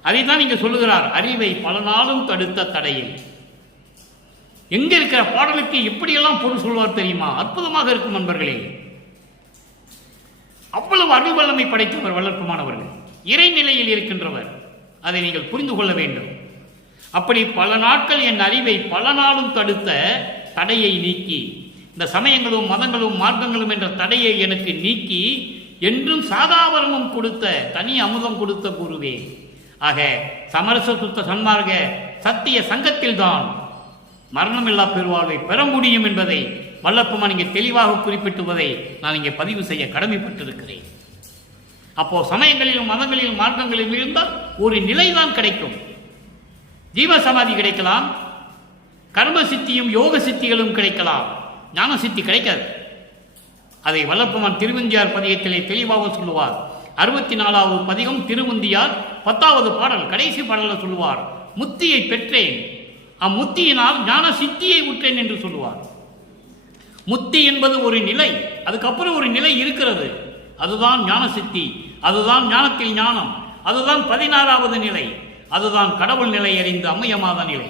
அதைத்தான் இங்க சொல்லுகிறார், அறிவை பல நாளும் தடுத்த தடையை. எங்க இருக்கிற பாடலுக்கு எப்படியெல்லாம் பொருள் சொல்வார் தெரியுமா? அற்புதமாக இருக்கும் நண்பர்களே. அவ்வளவு அருள் வல்லமை படைத்தவர் வளர்ப்புமானவர்கள், இறைநிலையில் இருக்கின்றவர். அதை நீங்கள் புரிந்து கொள்ள வேண்டும். அப்படி பல நாட்கள் என் அறிவை பல நாளும் தடுத்த தடையை நீக்கி, இந்த சமயங்களும் மதங்களும் மார்க்கங்களும் என்ற தடையை எனக்கு நீக்கி என்றும் சாதாவரமும் கொடுத்த தனி அமுதம் கொடுத்த குருவே. ஆக சமரச சுத்த சன்மார்க்க சத்திய சங்கத்தில் தான் மரணமில்லா பெருவாழ்வை பெற முடியும் என்பதை வல்லப்பமா இங்கே தெளிவாக குறிப்பிட்டுவதை நான் இங்கே பதிவு செய்ய கடமைப்பட்டிருக்கிறேன். அப்போ சமயங்களிலும் மதங்களிலும் மார்க்கங்களிலும் இருந்தால் ஒரு நிலைதான் கிடைக்கும். ஜீவ சமாதி கிடைக்கலாம், கர்ம சித்தியும் யோக சித்திகளும் கிடைக்கலாம், ஞான சித்தி கிடைக்காது. அதை வல்லப்பெருமான் திருவந்தியார் பதிகத்திலே தெளிவாக சொல்லுவார். 64வது பதிகம் திருவந்தியார் 10வது பாடல் கடைசி பாடலில் சொல்லுவார், முத்தியை பெற்றேன், அம்முத்தியினால் ஞான சித்தியை உற்றேன் என்று சொல்லுவார். முத்தி என்பது ஒரு நிலை, அதுக்கப்புறம் ஒரு நிலை இருக்கிறது, அதுதான் ஞான சித்தி, அதுதான் ஞானத்தில் ஞானம், அதுதான் 16வது நிலை, அதுதான் கடவுள் நிலை அறிந்து அம்மையமாத நிலை.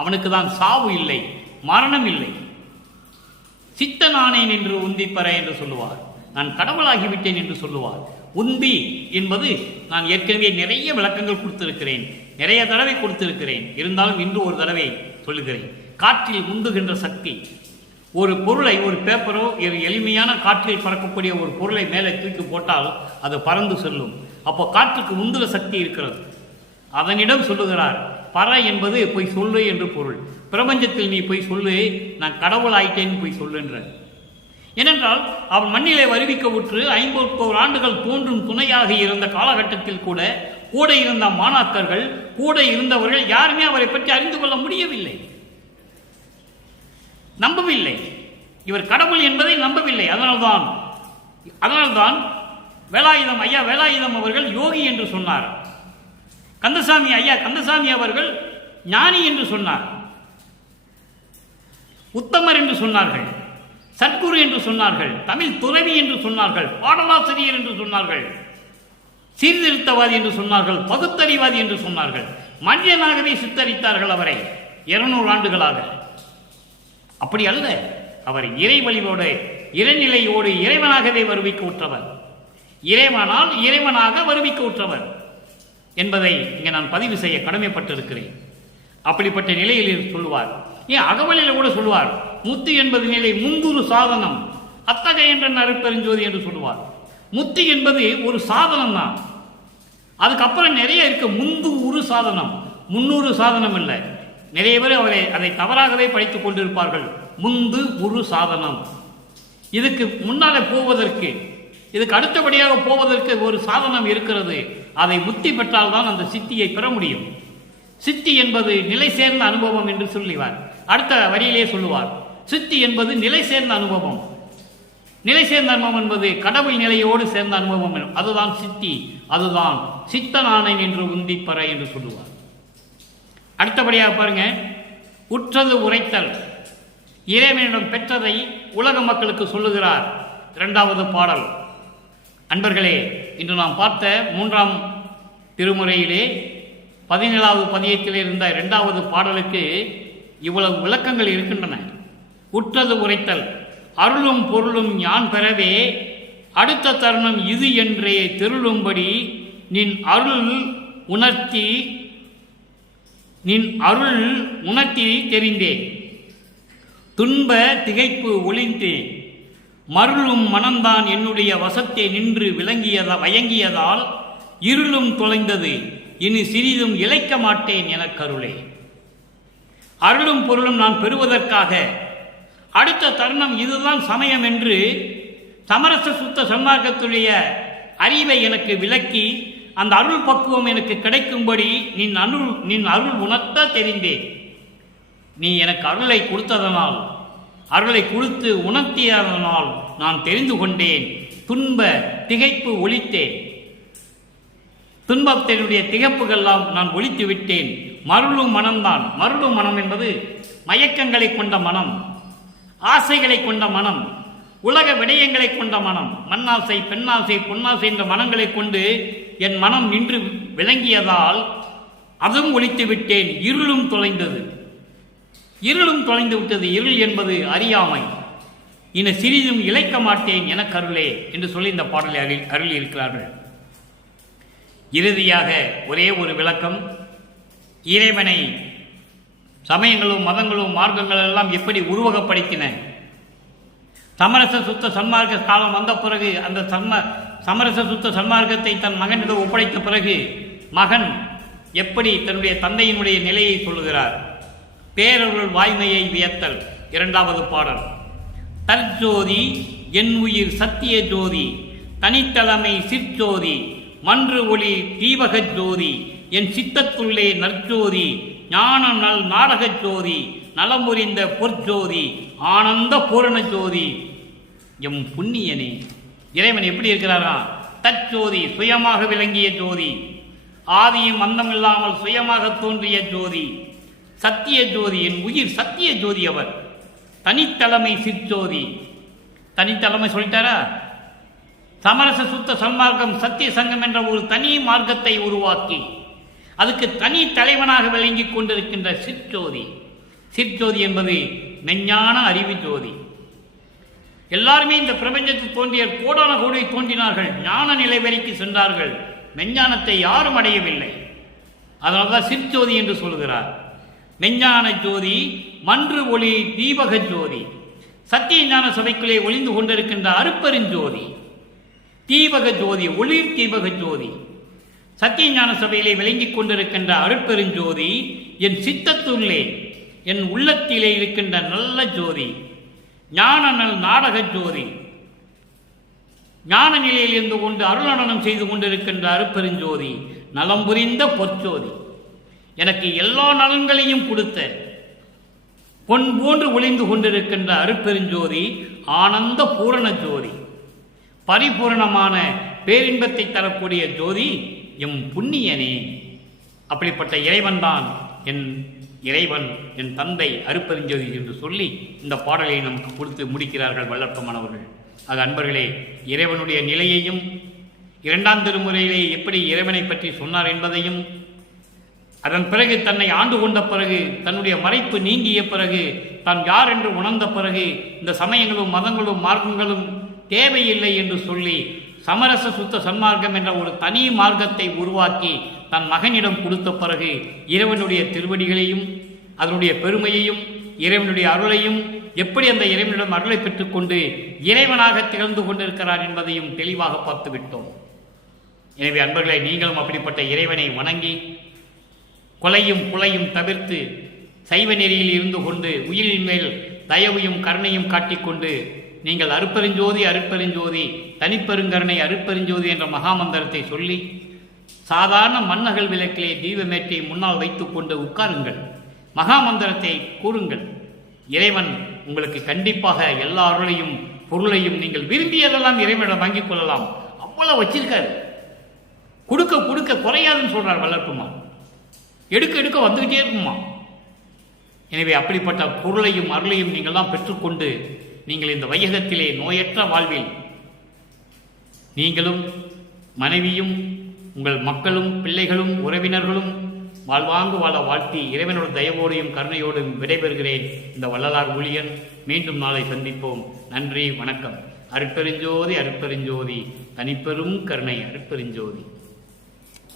அவனுக்கு தான் சாவு இல்லை, மரணம் இல்லை. சித்தனானேன் என்று உந்திப்பற என்று சொல்லுவார், நான் கடவுளாகிவிட்டேன் என்று சொல்லுவார். உந்தி என்பது நான் ஏற்கனவே நிறைய விளக்கங்கள் கொடுத்திருக்கிறேன், நிறைய தடவை கொடுத்திருக்கிறேன், இருந்தாலும் இன்று ஒரு தடவை சொல்லுகிறேன். காற்றில் உந்துகின்ற சக்தி. ஒரு பொருளை, ஒரு பேப்பரோ ஒரு எளிமையான காற்றில் பறக்கக்கூடிய ஒரு பொருளை மேலே தூக்கி போட்டால் அது பறந்து செல்லும். அப்போ காற்றுக்கு உந்துகிற சக்தி இருக்கிறது. அதனிடம் சொல்லுகிறார், பற என்பது போய் சொல்லு என்று பொருள். பிரபஞ்சத்தில் நீ போய் சொல்லு, நான் கடவுள் ஆயிட்டேன்னு போய் சொல்லுன்ற. ஏனென்றால் அவன் மண்ணிலே வருவிக்க உற்று 51 ஆண்டுகள் தோன்றும் துணையாக இருந்த காலகட்டத்தில் கூட கூட இருந்த மாணாக்கர்கள், கூட இருந்தவர்கள் யாருமே அவரை பற்றி அறிந்து கொள்ள முடியவில்லை, நம்பவில்லை. இவர் கடவுள் என்பதை நம்பவில்லை. அதனால்தான் வேலாயுதம் ஐயா வேலாயுதம் அவர்கள் யோகி என்று சொன்னார். கந்தசாமி ஐயா கந்தசாமி அவர்கள் ஞானி என்று சொன்னார். உத்தமர் என்று சொன்னார்கள், சத்குரு என்று சொன்னார்கள், தமிழ் துறவி என்று சொன்னார்கள், பாடலாசிரியர் என்று சொன்னார்கள், சீர்திருத்தவாதி என்று சொன்னார்கள், பகுத்தறிவாதி என்று சொன்னார்கள். மனிதனாகவே சித்தரித்தார்கள் அவரை 200 ஆண்டுகளாக. அப்படி அல்ல, அவர் இறை வழியோடு, இறைநிலையோடு இறைவனாகவே வருவிக்க உற்றவர், இறைவனால் இறைவனாக வருவிக்க உற்றவர் என்பதை இங்கே நான் பதிவு செய்ய கடமைப்பட்டிருக்கிறேன். அப்படிப்பட்ட நிலையில் சொல்லுவார். ஏன் அகவலில் கூட சொல்லுவார், முத்து என்பது நிலை முந்துரு சாதனம், அத்தகைய என்ற அருட்பெருஞ்சோதி என்று சொல்லுவார். முத்து என்பது ஒரு சாதனம் தான். அதுக்கப்புறம் நிறைய இருக்கு. முந்து உரு சாதனம், 300 சாதனம் இல்லை. நிறைய பேர் அதை தவறாகவே படித்துக் கொண்டிருப்பார்கள். முந்து உரு சாதனம். இதுக்கு முன்னாலே போவதற்கு, இதுக்கு அடுத்தபடியாக போவதற்கு ஒரு சாதனம் இருக்கிறது. அதை முத்தி பெற்றால்தான் அந்த சித்தியை பெற முடியும். சித்தி என்பது நிலை சேர்ந்த அனுபவம் என்று சொல்லுவார். அடுத்த வரியிலே சொல்லுவார், சித்தி என்பது நிலை சேர்ந்த அனுபவம். நிலை சேர்ந்த அனுபவம் என்பது கடவுள் நிலையோடு சேர்ந்த அனுபவம். அதுதான் சித்தி, அதுதான் சித்தனானேன் என்று உந்திப்பற என்று சொல்லுவார். அடுத்தபடியாக பாருங்க, உற்றது உரைத்தல். இறைவனிடம் பெற்றதை உலக மக்களுக்கு சொல்லுகிறார். 2வது பாடல். அன்பர்களே, இன்று நாம் பார்த்த 3ஆம் திருமுறையிலே 17வது பதியத்தில் இருந்த 2வது பாடலுக்கு இவ்வளவு விளக்கங்கள் இருக்கின்றன. உற்றது உரைத்தல். அருளும் பொருளும் ஞான் பெறவே அடுத்த தருணம் இது என்றே தெருளும்படி நின் அருள் உணர்த்தி தெரிந்தேன், துன்ப திகைப்பு ஒளிந்தேன், மருளும் மனம்தான் என்னுடைய வசத்தை நின்று வயங்கியதால் இருளும் தொலைந்தது, இனி சிறிதும் இழைக்க மாட்டேன் என கருளே. அருளும் பொருளும் நான் பெறுவதற்காக அடுத்த தருணம் இதுதான் சமயம் என்று சமரச சுத்த சன்மார்க்கத்துடைய அறிவை எனக்கு விளக்கி அந்த அருள் பக்குவம் எனக்கு கிடைக்கும்படி நின் அருள் உணர்த்த தெரிந்தேன். நீ எனக்கு அருளை கொடுத்ததனால், அருளை கொடுத்து உணர்த்தியதனால் நான் தெரிந்து கொண்டேன். துன்ப திகைப்பு ஒழித்தேன், துன்பத்தினுடைய திகைப்புகள்லாம் நான் ஒழித்து விட்டேன். மருளும் மனம்தான். மருளும் மனம் என்பது மயக்கங்களை கொண்ட மனம், ஆசைகளை கொண்ட மனம், உலக விடயங்களை கொண்ட மனம், மண்ணாசை, பெண்ணாசை, பொன்னாசை என்ற மனங்களை கொண்டு என் மனம் நின்று விளங்கியதால் அதுவும் ஒழித்து விட்டேன். இருளும் தொலைந்தது, இருளும் தொலைந்து விட்டது. இருள் என்பது அறியாமை. இனி சிறிதும் இழைக்க மாட்டேன் என கருளே என்று சொல்லி இந்த பாடலை அருளி இருக்கிறார்கள். இறுதியாக ஒரே ஒரு விளக்கம். இறைவனை சமயங்களும் மதங்களும் மார்க்கங்கள் எல்லாம் எப்படி உருவகப்படுத்தின? சமரச சுத்த சன்மார்க்க காலம் வந்த பிறகு அந்த சமரச சுத்த சன்மார்க்கத்தை தன் மகனிடம் ஒப்படைத்த பிறகு மகன் எப்படி தன்னுடைய தந்தையினுடைய நிலையை சொல்லுகிறார்? பேரருள் வாய்மையை வியத்தல். 2வது பாடல். தற்ஜோதி என் உயிர் சத்திய ஜோதி, தனித்தலைமை சிற்ஜோதி, மன்று ஒளி தீபக ஜோதி, என் சித்தத்துள்ளே நற்ஜோதி, ஞான நல் நாடகச் ஜோதி, நலமுறிந்த பொற்ஜோதி, ஆனந்த பூரண ஜோதி எம் புண்ணியனே. இறைவன் எப்படி இருக்கிறாரா? தற்சோதி, சுயமாக விளங்கிய ஜோதி, ஆதியும் அந்தம் இல்லாமல் சுயமாக தோன்றிய ஜோதி, சத்திய ஜோதி, என் உயிர் சத்திய ஜோதி. அவர் தனித்தலைமை சிற்சோதி. தனித்தலைமை சொல்லிட்டாரா? சமரச சுத்த சன்மார்க்கம் சத்திய சங்கம் என்ற ஒரு தனி மார்க்கத்தை உருவாக்கி அதுக்கு தனி தலைவனாக விளங்கிக் கொண்டிருக்கின்ற சிற்சோதி. சிற்சோதி என்பது மெஞ்ஞான அறிவு ஜோதி. எல்லாருமே இந்த பிரபஞ்சத்தில் தோன்றிய கோடான கோடி தோன்றினார்கள், ஞான நிலை வரைக்கு சென்றார்கள். மெஞ்ஞானத்தை யாரும் அடையவில்லை. அதனால்தான் சிற்சோதி என்று சொல்கிறார். மெஞ்ஞான ஜோதி, மன்று ஒளி தீபக ஜோதி, சத்திய ஞான சபைக்குள்ளே ஒளிந்து கொண்டிருக்கின்ற அருப்பெருஞ்சோதி, தீபக ஜோதி, ஒளிர் தீபக ஜோதி, சத்திய ஞான சபையிலே விளங்கிக் கொண்டிருக்கின்ற அருட்பெருஞ்சோதி என் சித்தத்துள்ளே என் உள்ளத்திலே இருக்கின்ற நல்ல ஜோதி, ஞான நல் நாடக ஜோதி, ஞான நிலையில் இருந்து கொண்டு அருளடனம் செய்து கொண்டிருக்கின்ற அருட்பெருஞ்சோதி, நலம் புரிந்த பொற்சோதி, எனக்கு எல்லா நலன்களையும் கொடுத்த பொன் போன்று ஒளிந்து கொண்டிருக்கின்ற அருட்பெருஞ்சோதி, ஆனந்த பூரண ஜோதி, பரிபூரணமான பேரின்பத்தை தரக்கூடிய ஜோதி எம் புண்ணியனே. அப்படிப்பட்ட இறைவன் தான் என் இறைவன், என் தந்தை அருட்பெருஞ்சோதி என்று சொல்லி இந்த பாடலை நமக்கு கொடுத்து முடிக்கிறார்கள் வல்லற்பமானவர்கள். அது அன்பர்களே, இறைவனுடைய நிலையையும் இரண்டாம் திருமுறையிலே எப்படி இறைவனை பற்றி சொன்னார் என்பதையும், அதன் பிறகு தன்னை ஆண்டு கொண்ட பிறகு, தன்னுடைய மறைப்பு நீங்கிய பிறகு, தான் யார் என்று உணர்ந்த பிறகு இந்த சமயங்களும் மதங்களும் மார்க்கங்களும் தேவையில்லை என்று சொல்லி சமரச சுத்த சன்மார்க்கம் என்ற ஒரு தனி மார்க்கத்தை உருவாக்கி தன் மகனிடம் கொடுத்த பிறகு இறைவனுடைய திருவடிகளையும் அதனுடைய பெருமையையும் இறைவனுடைய அருளையும், எப்படி அந்த இறைவனிடம் அருளை பெற்றுக்கொண்டு இறைவனாக திகழ்ந்து கொண்டிருக்கிறார் என்பதையும் தெளிவாக பார்த்துவிட்டோம். எனவே அன்பர்களை, நீங்களும் அப்படிப்பட்ட இறைவனை வணங்கி கொலையும் புலையும் தவிர்த்து சைவ நெறியில் இருந்து கொண்டு உயிரின் மேல் தயவையும் கருணையும் காட்டிக்கொண்டு நீங்கள் அருட்பெருஞ்சோதி அருட்பெருஞ்சோதி தனிப்பெருங்கருணை அருட்பெருஞ்சோதி என்ற மகாமந்திரத்தை சொல்லி சாதாரண மண்ணகல் விளக்கிலே தீபமேற்றை முன்னால் வைத்துக் கொண்டு உட்காருங்கள், மகாமந்திரத்தை கூறுங்கள். இறைவன் உங்களுக்கு கண்டிப்பாக எல்லா அருளையும் பொருளையும் நீங்கள் விரும்பியதெல்லாம் இறைவனிடம் வாங்கிக் கொள்ளலாம். அவ்வளவு வச்சிருக்காரு. கொடுக்க கொடுக்க குறையாதுன்னு சொல்றார் வல்லற்பமா. எடுக்க எடுக்க வந்துகிட்டே இருக்குமா. எனவே அப்படிப்பட்ட பொருளையும் அருளையும் நீங்கள்லாம் பெற்றுக்கொண்டு நீங்கள் இந்த வையகத்திலே நோயற்ற வாழ்வில் நீங்களும் மனைவியும் உங்கள் மக்களும் பிள்ளைகளும் உறவினர்களும் வாழ்வாங்கு வாழ வாழ்த்தி இறைவனோட தயவோடையும் கருணையோடும் விடைபெறுகிறேன். இந்த வள்ளலார் ஊழியன். மீண்டும் நாளை சந்திப்போம். நன்றி, வணக்கம். அருட்பெருஞ்சோதி அருட்பெருஞ்சோதி, தனிப்பெரும் கருணை அருட்பெருஞ்சோதி.